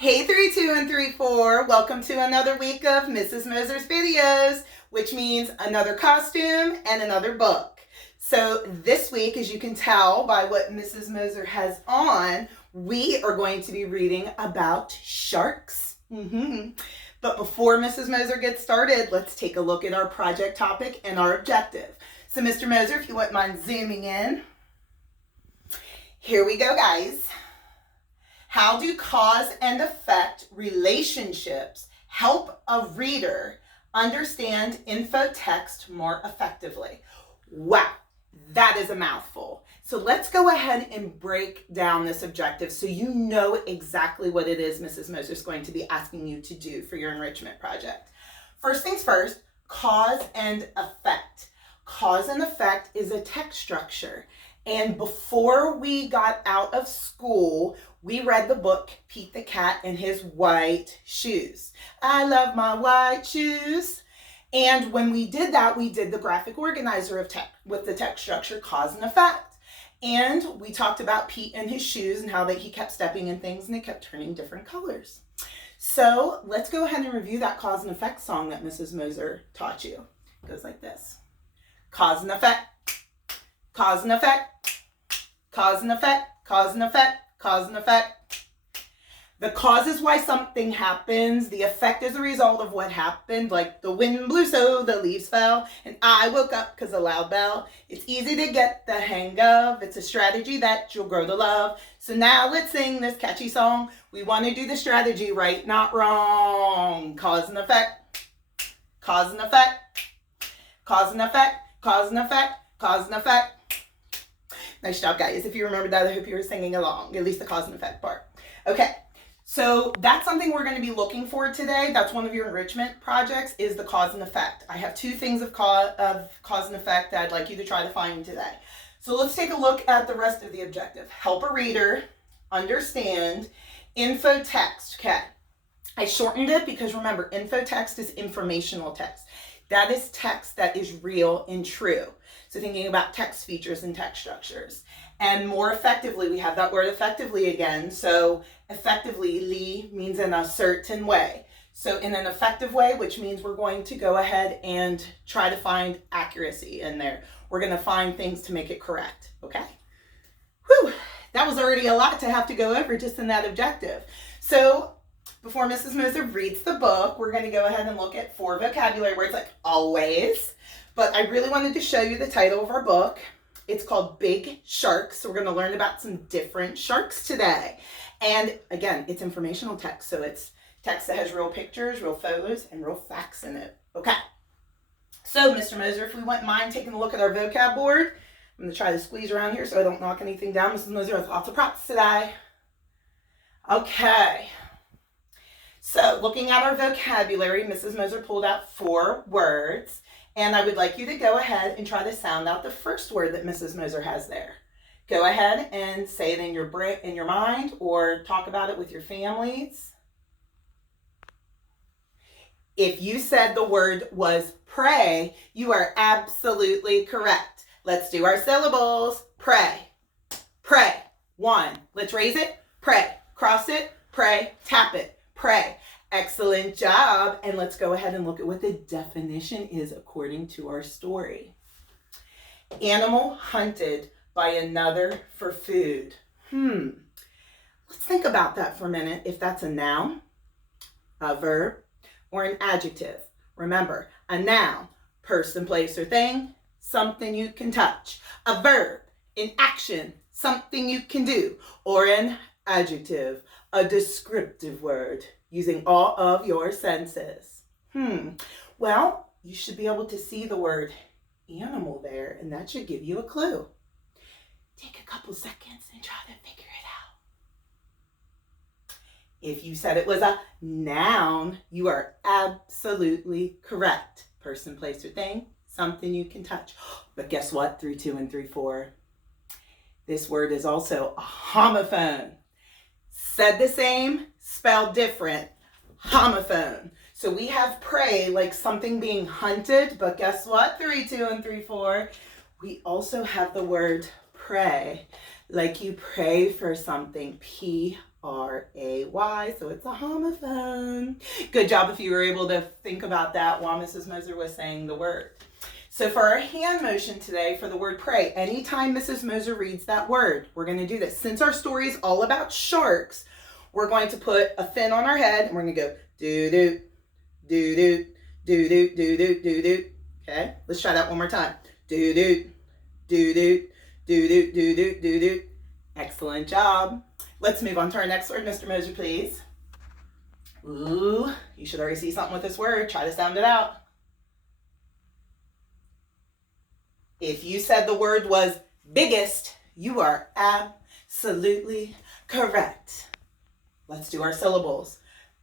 Hey 3, 2, and 3, 4. Welcome to another week of Mrs. Moser's videos, which means another costume and another book. So this week, as you can tell by what Mrs. Moser has on, we are going to be reading about sharks. But before Mrs. Moser gets started, let's take a look at our project topic and our objective. So Mr. Moser, if you wouldn't mind zooming in. Here we go, guys. How do cause and effect relationships help a reader understand info text more effectively? Wow, that is a mouthful. So let's go ahead and break down this objective so you know exactly what it is Mrs. Moser is going to be asking you to do for your enrichment project. First things first, cause and effect. Cause and effect is a text structure. And before we got out of school, we read the book, Pete the Cat and His White Shoes. I love my white shoes. And when we did that, we did the graphic organizer of text with the text structure, cause and effect. And we talked about Pete and his shoes and how that he kept stepping in things and they kept turning different colors. So let's go ahead and review that cause and effect song that Mrs. Moser taught you. It goes like this. Cause and effect. Cause and effect, cause and effect, cause and effect, cause and effect. The cause is why something happens. The effect is a result of what happened, like the wind blew so the leaves fell, and I woke up because a loud bell. It's easy to get the hang of. It's a strategy that you'll grow to love. So now let's sing this catchy song. We want to do the strategy right, not wrong. Cause and effect, cause and effect, cause and effect, cause and effect, cause and effect. Nice job, guys. If you remember that, I hope you were singing along, at least the cause and effect part. Okay, so that's something we're going to be looking for today. That's one of your enrichment projects, is the cause and effect. I have two things of cause and effect that I'd like you to try to find today. So let's take a look at the rest of the objective. Help a reader understand info text. Okay, I shortened it because remember, info text is informational text. That is text that is real and true. So thinking about text features and text structures. And more effectively, we have that word effectively again. So effectively means in a certain way. So in an effective way, which means we're going to go ahead and try to find accuracy in there. We're going to find things to make it correct, okay? Whew, that was already a lot to have to go over just in that objective. So before Mrs. Moser reads the book, we're going to go ahead and look at 4 vocabulary words like always. But I really wanted to show you the title of our book. It's called Big Sharks. So we're going to learn about some different sharks today. And again, it's informational text. So it's text that has real pictures, real photos, and real facts in it. Okay. So Mr. Moser, if we wouldn't mind taking a look at our vocab board. I'm going to try to squeeze around here so I don't knock anything down. Mrs. Moser has lots of props today. Okay. So looking at our vocabulary, Mrs. Moser pulled out 4 words. And I would like you to go ahead and try to sound out the first word that Mrs. Moser has there. Go ahead and say it in your mind or talk about it with your families. If you said the word was pray, you are absolutely correct. Let's do our syllables. Pray. Pray. 1. Let's raise it. Pray. Cross it. Pray. Tap it. Pray. Excellent job. And let's go ahead and look at what the definition is according to our story. Animal hunted by another for food. Let's think about that for a minute. If that's a noun, a verb, or an adjective. Remember, a noun, person, place, or thing, something you can touch. A verb, an action, something you can do. Or an adjective, a descriptive word, using all of your senses. Well, you should be able to see the word animal there, and that should give you a clue. Take a couple seconds and try to figure it out. If you said it was a noun, you are absolutely correct. Person, place, or thing, something you can touch. But guess what? 3, 2, and 3, 4. This word is also a homophone. Said the same, spelled different. Homophone. So we have prey, like something being hunted, but guess what? 3, 2, and 3, 4. We also have the word pray, like you pray for something. P-R-A-Y. R-A-Y, so it's a homophone. Good job if you were able to think about that while Mrs. Moser was saying the word. So for our hand motion today for the word pray, anytime Mrs. Moser reads that word, we're going to do this. Since our story is all about sharks, we're going to put a fin on our head and we're going to go doo-doo, doo-doo, doo-doo, doo-doo, doo-doo. Okay, let's try that one more time. Doo-doo, doo-doo, doo-doo, doo-doo, doo-doo. Excellent job. Let's move on to our next word, Mr. Moser, please. Ooh, you should already see something with this word. Try to sound it out. If you said the word was biggest, you are absolutely correct. Let's do our syllables.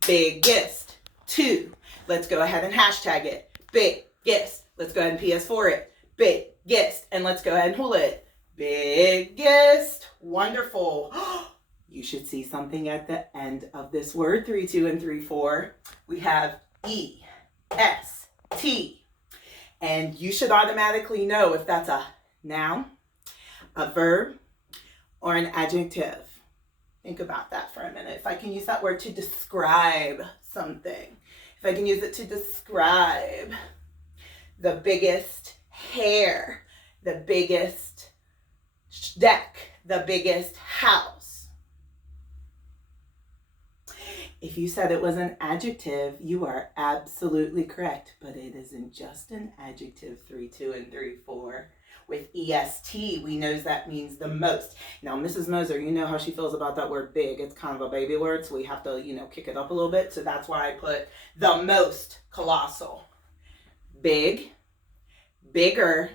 Biggest, 2. Let's go ahead and hashtag it. Biggest. Let's go ahead and PS4 it. Biggest. And let's go ahead and hula it. Biggest. Wonderful. You should see something at the end of this word, 3, 2, and 3, 4. We have E-S-T. And you should automatically know if that's a noun, a verb, or an adjective. Think about that for a minute. If I can use that word to describe something, if I can use it to describe the biggest hair, the biggest deck, the biggest house. If you said it was an adjective, you are absolutely correct, but it isn't just an adjective, 3, 2, and 3, 4. With EST, we know that means the most. Now, Mrs. Moser, you know how she feels about that word big. It's kind of a baby word, so we have to, kick it up a little bit. So that's why I put the most colossal. Big, bigger,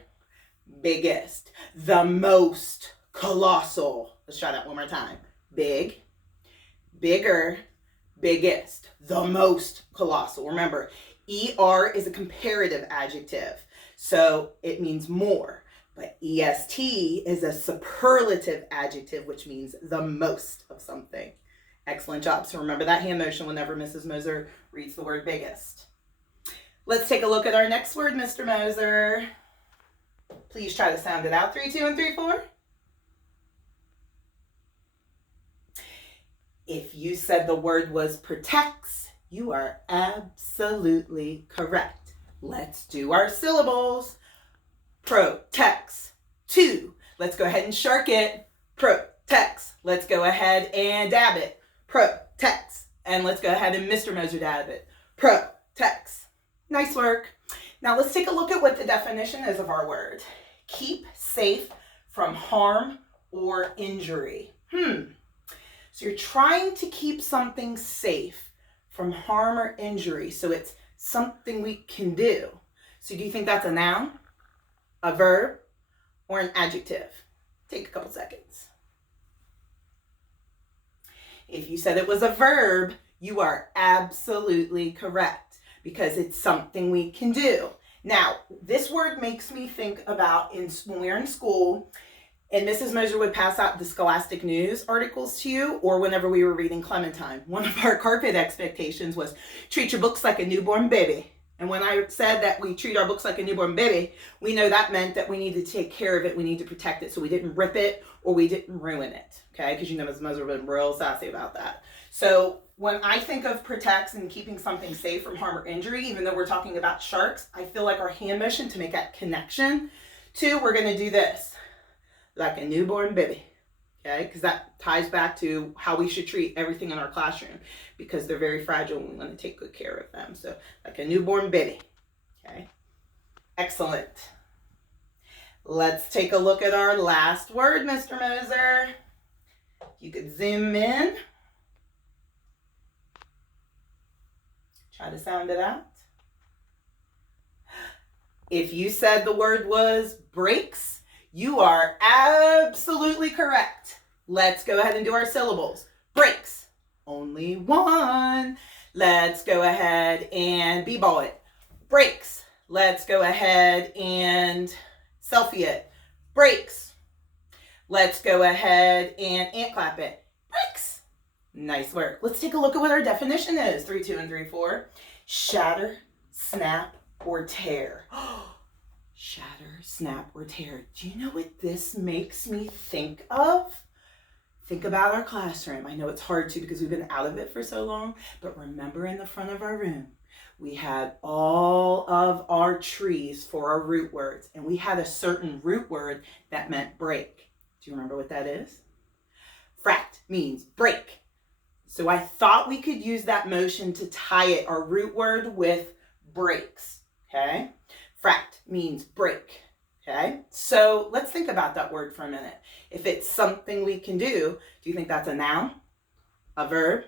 biggest. The most colossal. Let's try that one more time. Big, bigger, biggest, the most colossal. Remember, ER is a comparative adjective, so it means more. But EST is a superlative adjective, which means the most of something. Excellent job. So remember that hand motion whenever Mrs. Moser reads the word biggest. Let's take a look at our next word, Mr. Moser. Please try to sound it out. 3, 2, and 3, 4. If you said the word was protects, you are absolutely correct. Let's do our syllables. Protects. 2. Let's go ahead and shark it. Protects. Let's go ahead and dab it. Protects. And let's go ahead and Mr. Moser dab it. Protects. Nice work. Now let's take a look at what the definition is of our word. Keep safe from harm or injury. So you're trying to keep something safe from harm or injury. So it's something we can do. So do you think that's a noun, a verb, or an adjective? Take a couple seconds. If you said it was a verb, you are absolutely correct because it's something we can do. Now, this word makes me think about when we were in school, and Mrs. Moser would pass out the Scholastic News articles to you, or whenever we were reading Clementine. One of our carpet expectations was treat your books like a newborn baby. And when I said that we treat our books like a newborn baby, we know that meant that we need to take care of it, we need to protect it, so we didn't rip it or we didn't ruin it, okay? Because Mrs. Moser would have been real sassy about that. So when I think of protects and keeping something safe from harm or injury, even though we're talking about sharks, I feel like our hand motion to make that connection to, we're gonna do this. Like a newborn baby, okay? Because that ties back to how we should treat everything in our classroom because they're very fragile and we want to take good care of them. So like a newborn baby, okay? Excellent. Let's take a look at our last word, Mr. Moser. You could zoom in. Try to sound it out. If you said the word was breaks, you are absolutely correct. Let's go ahead and do our syllables. Breaks. Only one. Let's go ahead and b-ball it. Breaks. Let's go ahead and selfie it. Breaks. Let's go ahead and ant clap it. Breaks. Nice work. Let's take a look at what our definition is. 3, 2, and 3, 4. Shatter, snap, or tear. Shatter, snap, or tear. Do you know what this makes me think of? think about our classroom. I know it's hard to because we've been out of it for so long, but remember in the front of our room, we had all of our trees for our root words, and we had a certain root word that meant break. Do you remember what that is? Fract means break. So I thought we could use that motion to tie it, our root word, with breaks, okay? Fract means break, okay? So let's think about that word for a minute. If it's something we can do you think that's a noun, a verb,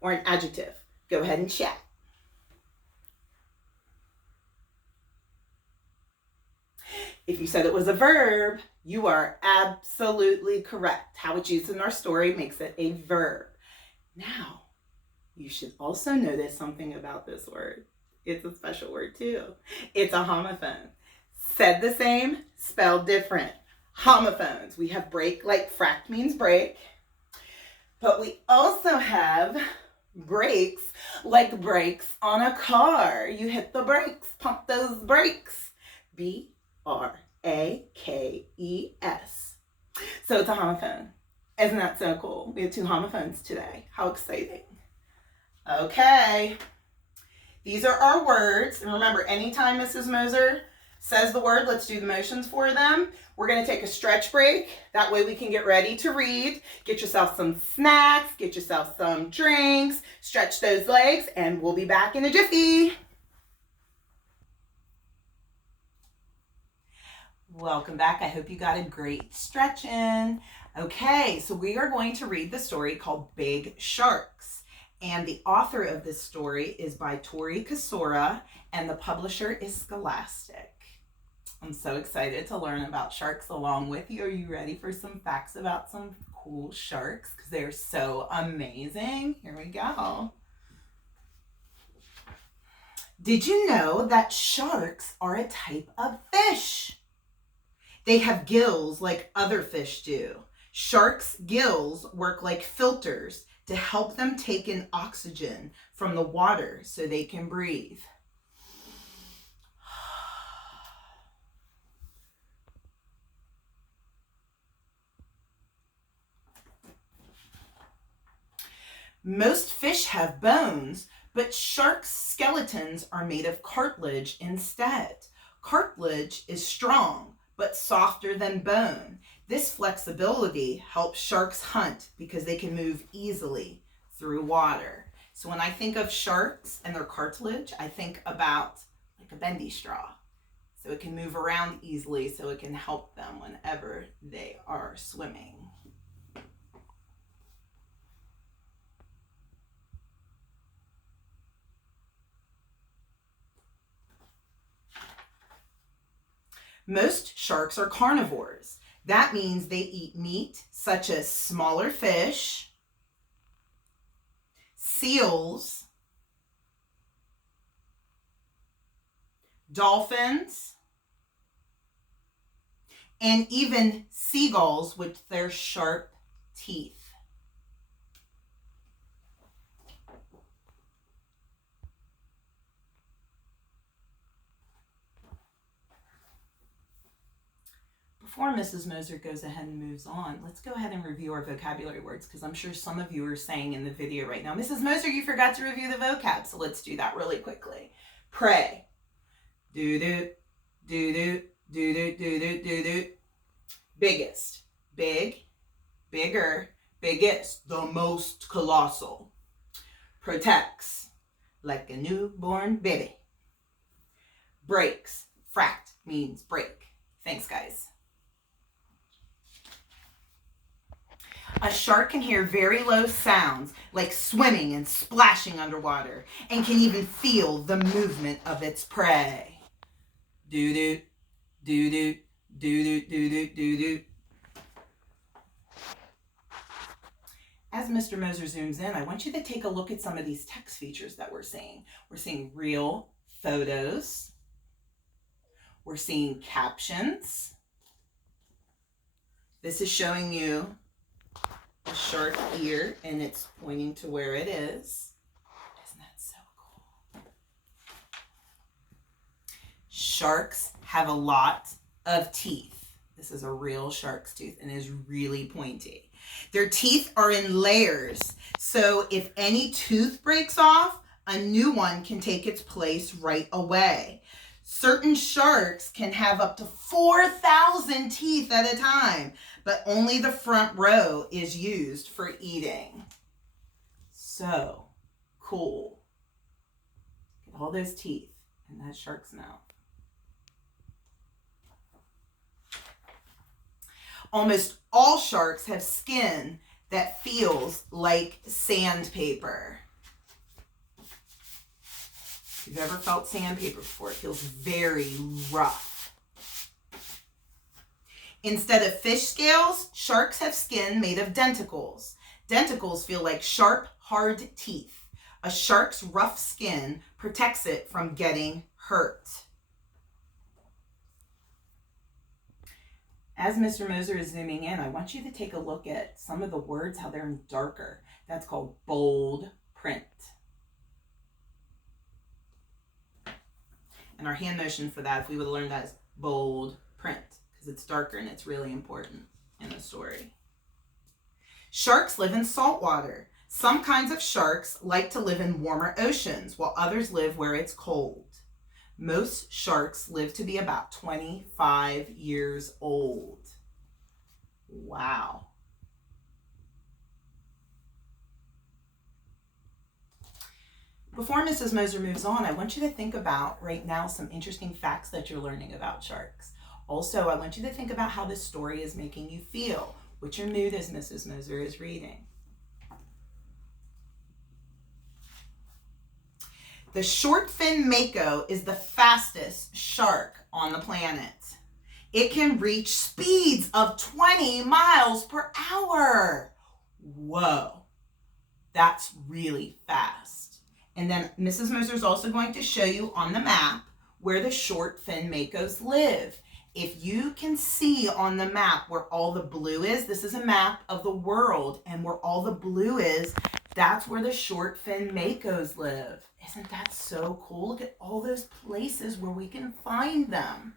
or an adjective? Go ahead and chat. If you said it was a verb, you are absolutely correct. How it's used in our story makes it a verb. Now, you should also notice something about this word. It's a special word too. It's a homophone. Said the same, spelled different. Homophones. We have break, like fract means break. But we also have brakes, like brakes on a car. You hit the brakes, pump those brakes. B-R-A-K-E-S. So it's a homophone. Isn't that so cool? We have 2 homophones today. How exciting. Okay. These are our words. And remember, anytime Mrs. Moser says the word, let's do the motions for them. We're going to take a stretch break. That way we can get ready to read. Get yourself some snacks. Get yourself some drinks. Stretch those legs, and we'll be back in a jiffy. Welcome back. I hope you got a great stretch in. Okay, so we are going to read the story called Big Sharks. And the author of this story is by Tori Kasora, and the publisher is Scholastic. I'm so excited to learn about sharks along with you. Are you ready for some facts about some cool sharks? Because they're so amazing. Here we go. Did you know that sharks are a type of fish? They have gills like other fish do. Sharks' gills work like filters to help them take in oxygen from the water so they can breathe. Most fish have bones, but sharks' skeletons are made of cartilage instead. Cartilage is strong, but softer than bone. This flexibility helps sharks hunt because they can move easily through water. So when I think of sharks and their cartilage, I think about like a bendy straw. So it can move around easily, so it can help them whenever they are swimming. Most sharks are carnivores. That means they eat meat such as smaller fish, seals, dolphins, and even seagulls with their sharp teeth. Before Mrs. Moser goes ahead and moves on, let's go ahead and review our vocabulary words, because I'm sure some of you are saying in the video right now, Mrs. Moser, you forgot to review the vocab, so let's do that really quickly. Prey. Do-do, do-do, do-do, do-do, do-do. Biggest. Big, bigger, biggest, the most colossal. Protects. Like a newborn baby. Breaks. Fract means break. Thanks, guys. A shark can hear very low sounds like swimming and splashing underwater, and can even feel the movement of its prey. Doo-doo, doo-doo, doo-doo, doo-doo, doo-doo. As Mr. Moser zooms in, I want you to take a look at some of these text features that we're seeing. We're seeing real photos. We're seeing captions. This is showing you a shark ear, and it's pointing to where it is. Isn't that so cool? Sharks have a lot of teeth. This is a real shark's tooth and is really pointy. Their teeth are in layers, so if any tooth breaks off, a new one can take its place right away. Certain sharks can have up to 4,000 teeth at a time, but only the front row is used for eating. So cool. Get all those teeth in that shark's mouth. Almost all sharks have skin that feels like sandpaper. If you've ever felt sandpaper before, it feels very rough. Instead of fish scales, sharks have skin made of denticles. Denticles feel like sharp, hard teeth. A shark's rough skin protects it from getting hurt. As Mr. Moser is zooming in, I want you to take a look at some of the words, how they're darker. That's called bold print. And our hand motion for that, if we would have learned that, is bold print, because it's darker and it's really important in the story. Sharks live in salt water. Some kinds of sharks like to live in warmer oceans, while others live where it's cold. Most sharks live to be about 25 years old. Wow. Before Mrs. Moser moves on, I want you to think about right now some interesting facts that you're learning about sharks. Also, I want you to think about how this story is making you feel. What's your mood as Mrs. Moser is reading? The short-fin mako is the fastest shark on the planet. It can reach speeds of 20 miles per hour. Whoa, that's really fast. And then Mrs. Moser is also going to show you on the map where the short-fin makos live. If you can see on the map where all the blue is, this is a map of the world, and where all the blue is, that's where the short-fin makos live. Isn't that so cool? Look at all those places where we can find them.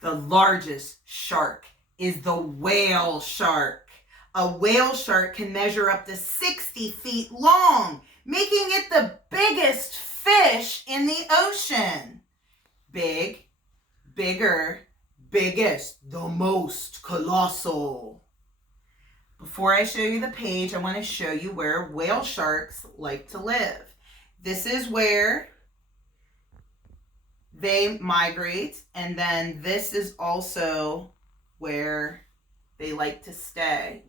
The largest shark is the whale shark. A whale shark can measure up to 60 feet long, making it the biggest fish in the ocean. Big, bigger, biggest, the most colossal. Before I show you the page, I want to show you where whale sharks like to live. This is where they migrate, and then this is also where they like to stay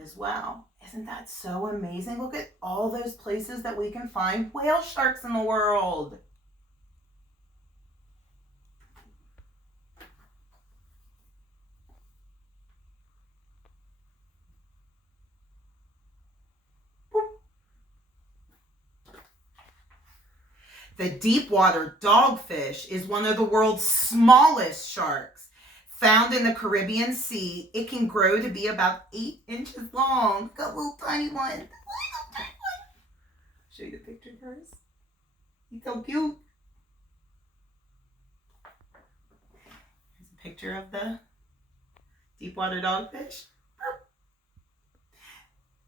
as well. Isn't that so amazing? Look at all those places that we can find whale sharks in the world. The deepwater dogfish is one of the world's smallest sharks. Found in the Caribbean Sea, it can grow to be about 8 inches long. Got a little tiny one. Show you the picture first. He's so cute. Here's a picture of the deepwater dogfish.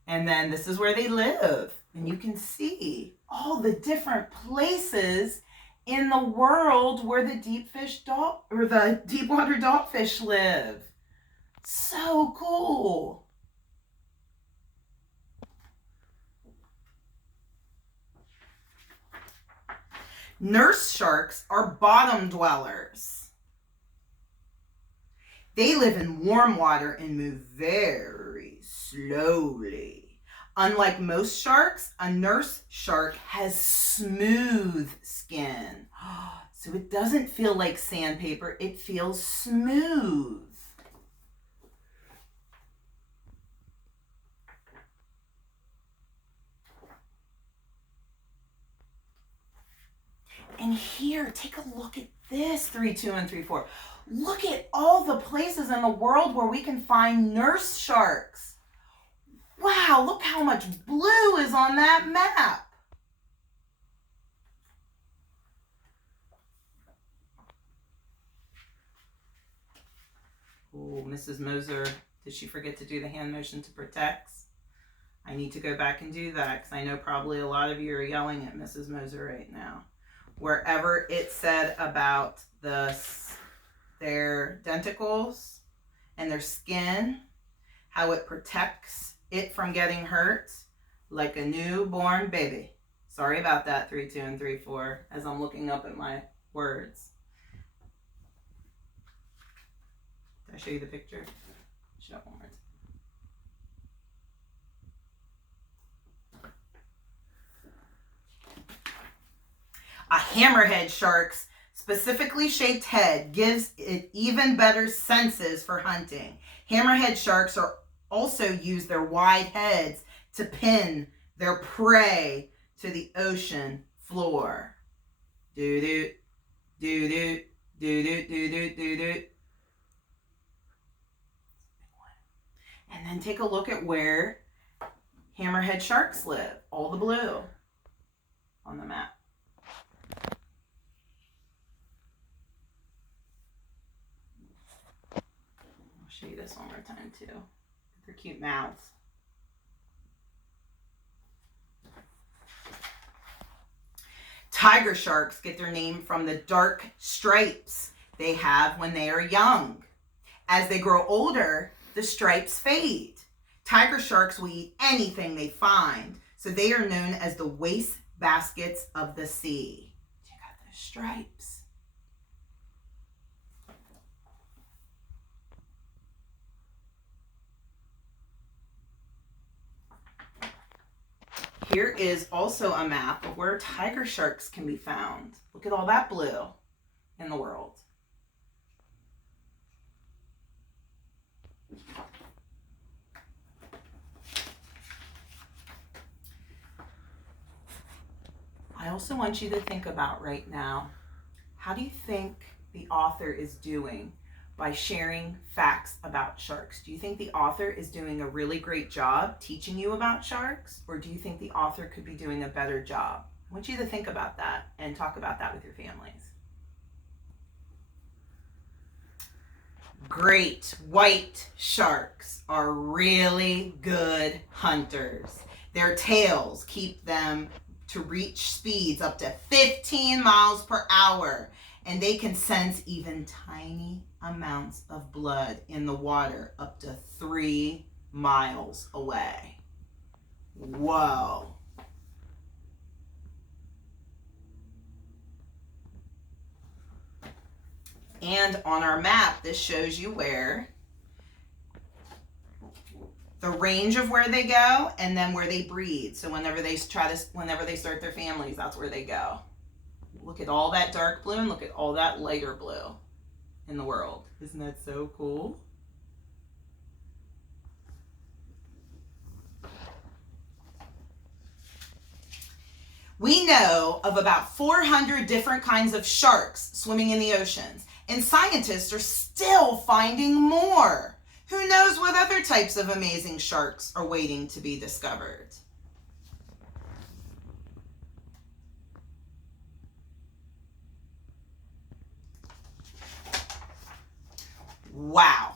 And then this is where they live. And you can see all the different places in the world where the deepwater dogfish live. So cool. Nurse sharks are bottom dwellers. They live in warm water and move very slowly. Unlike most sharks, a nurse shark has smooth skin. So it doesn't feel like sandpaper, it feels smooth. And here, take a look at this, 3, 2, and 3, 4. Look at all the places in the world where we can find nurse sharks. Wow, look how much blue is on that map. Oh, Mrs. Moser, did she forget to do the hand motion to protect? I need to go back and do that because I know probably a lot of you are yelling at Mrs. Moser right now. Wherever it said about their denticles and their skin, how it protects it from getting hurt like a newborn baby. Sorry about that, 3, 2, and 3, 4, as I'm looking up at my words. Did I show you the picture? Show it one more time. A hammerhead shark's specifically shaped head gives it even better senses for hunting. Hammerhead sharks also use their wide heads to pin their prey to the ocean floor. Doo-doo, doo-doo, doo-doo, doo-doo, doo-doo. And then take a look at where hammerhead sharks live. All the blue on the map. I'll show you this one more time too. Their cute mouths. Tiger sharks get their name from the dark stripes they have when they are young. As they grow older, the stripes fade. Tiger sharks will eat anything they find, so they are known as the waste baskets of the sea. Check out those stripes. Here is also a map of where tiger sharks can be found. Look at all that blue in the world. I also want you to think about right now, how do you think the author is doing by sharing facts about sharks? Do you think the author is doing a really great job teaching you about sharks, or do you think the author could be doing a better job? I want you to think about that and talk about that with your families. Great white sharks are really good hunters. Their tails keep them to reach speeds up to 15 miles per hour, and they can sense even tiny amounts of blood in the water up to 3 miles away. Whoa. And on our map, this shows you where the range of where they go and then where they breed. So whenever they start their families, that's where they go. Look at all that dark blue and look at all that lighter blue in the world. Isn't that so cool? We know of about 400 different kinds of sharks swimming in the oceans, and scientists are still finding more. Who knows what other types of amazing sharks are waiting to be discovered? Wow,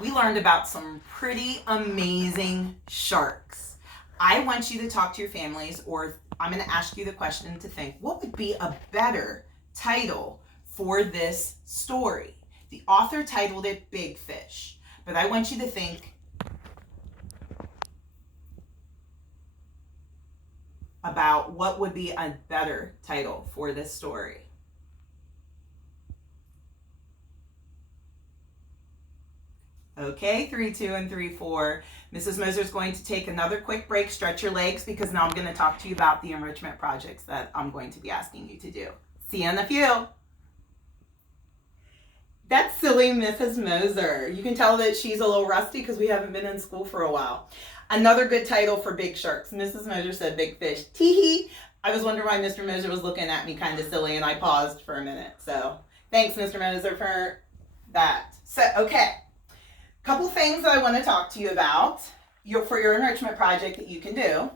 we learned about some pretty amazing sharks. I want you to talk to your families, or I'm going to ask you the question to think, what would be a better title for this story? The author titled it Big Fish, but I want you to think about what would be a better title for this story. Okay, 3, 2, and 3, 4. Mrs. Moser is going to take another quick break, stretch your legs, because now I'm going to talk to you about the enrichment projects that I'm going to be asking you to do. See you in a few. That's silly Mrs. Moser. You can tell that she's a little rusty because we haven't been in school for a while. Another good title for big sharks. Mrs. Moser said Big Fish. Tee-hee. I was wondering why Mr. Moser was looking at me kind of silly, and I paused for a minute. So thanks, Mr. Moser, for that. So, okay. Couple things that I want to talk to you about. for your enrichment project that you can do.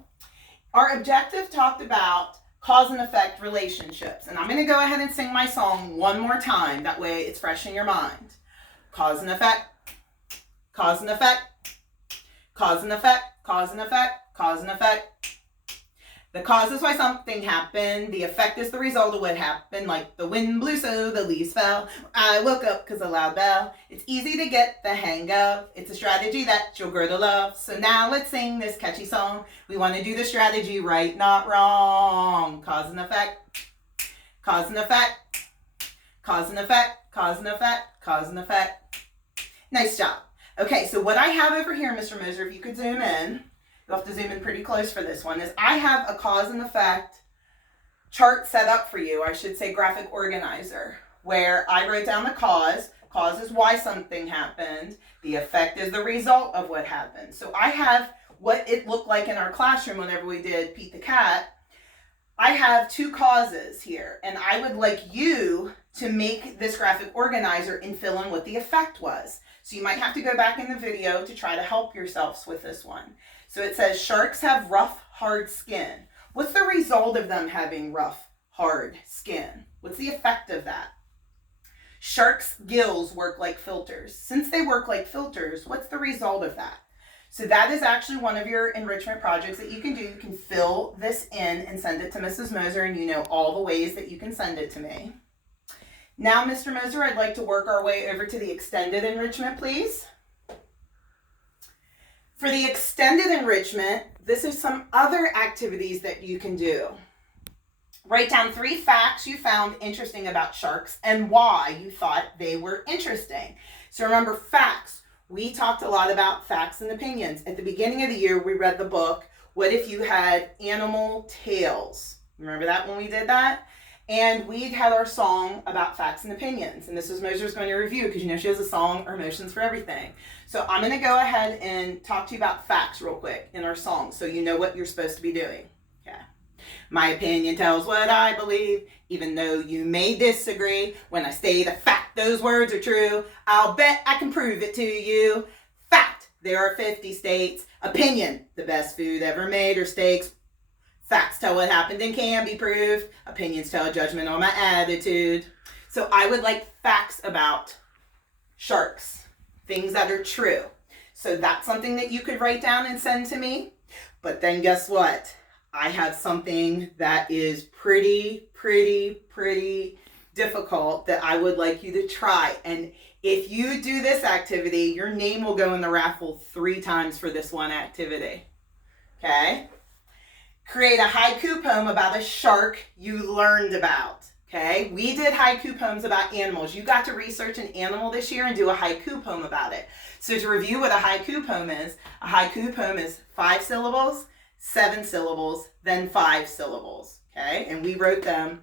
Our objective talked about cause and effect relationships. And I'm going to go ahead and sing my song one more time. That way it's fresh in your mind. Cause and effect, cause and effect, cause and effect, cause and effect, cause and effect. The cause is why something happened. The effect is the result of what happened. Like the wind blew so the leaves fell. I woke up because of a loud bell. It's easy to get the hang of. It's a strategy that you'll grow to love. So now let's sing this catchy song. We want to do the strategy right, not wrong. Cause and effect. Cause and effect. Cause and effect. Cause and effect. Cause and effect. Nice job. Okay, so what I have over here, Mr. Moser, if you could zoom in. You'll have to zoom in pretty close for this one, is I have a cause and effect chart set up for you. I should say graphic organizer, where I wrote down the cause. Cause is why something happened. The effect is the result of what happened. So I have what it looked like in our classroom whenever we did Pete the Cat. I have two causes here, and I would like you to make this graphic organizer and fill in what the effect was. So you might have to go back in the video to try to help yourselves with this one. So it says sharks have rough, hard skin. What's the result of them having rough, hard skin? What's the effect of that? Sharks' gills work like filters. Since they work like filters, what's the result of that? So that is actually one of your enrichment projects that you can do. You can fill this in and send it to Mrs. Moser, and you know all the ways that you can send it to me. Now, Mr. Moser, I'd like to work our way over to the extended enrichment, please. For the extended enrichment, this is some other activities that you can do. Write down 3 facts you found interesting about sharks and why you thought they were interesting. So remember, facts. We talked a lot about facts and opinions. At the beginning of the year, we read the book, What If You Had Animal Tales? Remember that when we did that? And we had our song about facts and opinions. And Mrs. Moser's going to review because you know she has a song or emotions for everything. So I'm going to go ahead and talk to you about facts real quick in our song so you know what you're supposed to be doing. Okay. My opinion tells what I believe, even though you may disagree. When I state a fact, those words are true. I'll bet I can prove it to you. Fact, there are 50 states. Opinion, the best food ever made are steaks. Facts tell what happened and can be proved. Opinions tell a judgment on my attitude. So I would like facts about sharks, things that are true. So that's something that you could write down and send to me. But then guess what? I have something that is pretty difficult that I would like you to try. And if you do this activity, your name will go in the raffle 3 times for this one activity. Okay? Create a haiku poem about a shark you learned about. Okay, we did haiku poems about animals. You got to research an animal this year and do a haiku poem about it. So to review what a haiku poem is 5 syllables, 7 syllables, then 5 syllables. Okay, and we wrote them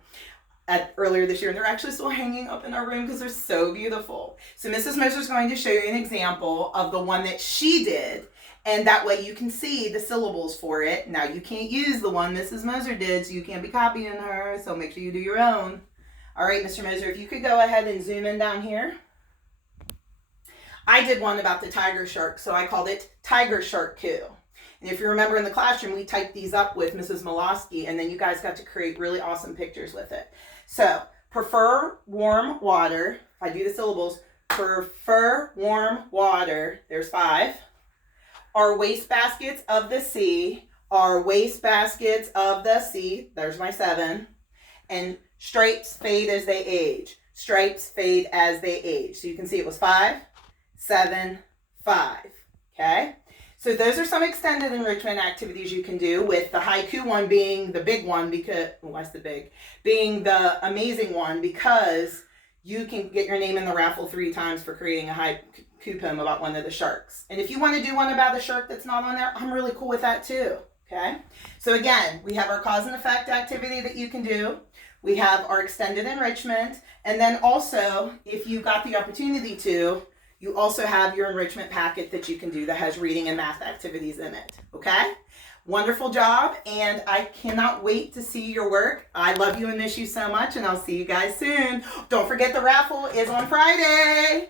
earlier this year, and they're actually still hanging up in our room because they're so beautiful. So Mrs. Moser is going to show you an example of the one that she did. And that way you can see the syllables for it. Now you can't use the one Mrs. Moser did, so you can't be copying her, so make sure you do your own. All right, Mr. Moser, if you could go ahead and zoom in down here. I did one about the tiger shark, so I called it Tiger Shark Coup. And if you remember in the classroom, we typed these up with Mrs. Molosky, and then you guys got to create really awesome pictures with it. So, prefer warm water. If I do the syllables, prefer warm water, there's 5. Our wastebaskets of the sea, our wastebaskets of the sea, there's my 7. And stripes fade as they age. Stripes fade as they age. So you can see it was 5, 7, 5. Okay? So those are some extended enrichment activities you can do, with the haiku one being the big one because, what's the big? Being the amazing one because you can get your name in the raffle 3 times for creating a haiku poem about one of the sharks. And if you want to do one about a shark that's not on there, I'm really cool with that too. Okay? So again, we have our cause and effect activity that you can do. We have our extended enrichment. And then also, if you got the opportunity to, you also have your enrichment packet that you can do that has reading and math activities in it. Okay? Wonderful job, and I cannot wait to see your work. I love you and miss you so much, and I'll see you guys soon. Don't forget the raffle is on Friday.